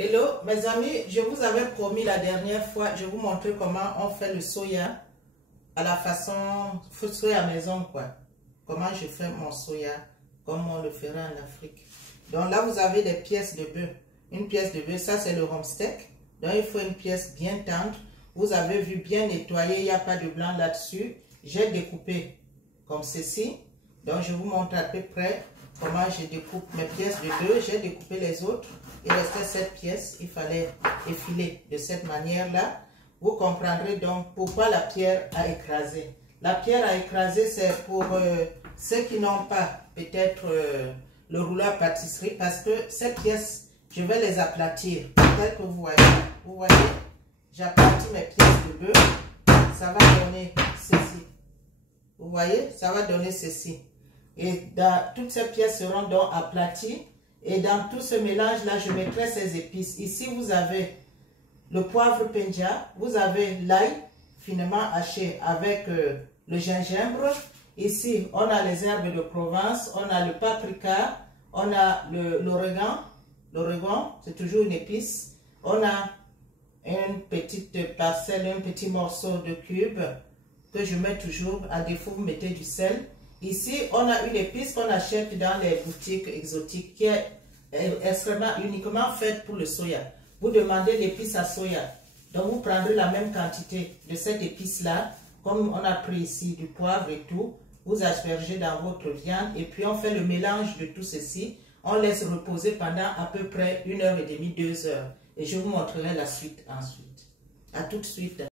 Hello mes amis, je vous avais promis la dernière fois, je vous montrer comment on fait le soya à la façon soya maison quoi. Comment je fais mon soya comme on le ferait en Afrique. Donc là vous avez des pièces de bœuf. Une pièce de bœuf, ça c'est le rump steak. Donc il faut une pièce bien tendre. Vous avez vu bien nettoyé, il n'y a pas de blanc là-dessus. J'ai découpé comme ceci. Donc je vous montre à peu près comment je découpe mes pièces de bœuf. J'ai découpé les autres. Il restait 7 pièces. Il fallait effiler de cette manière-là. Vous comprendrez donc pourquoi la pierre a écrasé. La pierre à écraser, c'est pour ceux qui n'ont pas peut-être le rouleau à pâtisserie. Parce que ces pièces, je vais les aplatir. Tel que vous voyez. Vous voyez, j'aplatis mes pièces de bœuf. Ça va donner ceci. Vous voyez, ça va donner ceci. Et toutes ces pièces seront donc aplaties. Et dans tout ce mélange-là, je mettrai ces épices. Ici, vous avez le poivre penja, vous avez l'ail finement haché avec le gingembre. Ici, on a les herbes de Provence, on a le paprika, on a l'origan. L'origan, c'est toujours une épice. On a une petite parcelle, un petit morceau de cube que je mets toujours. À défaut, vous mettez du sel. Ici, on a une épice qu'on achète dans les boutiques exotiques qui est extrêmement uniquement faite pour le soya. Vous demandez l'épice à soya. Donc, vous prendrez la même quantité de cette épice-là, comme on a pris ici du poivre et tout. Vous aspergez dans votre viande et puis on fait le mélange de tout ceci. On laisse reposer pendant à peu près 1h30, 2 heures. Et je vous montrerai la suite ensuite. À tout de suite.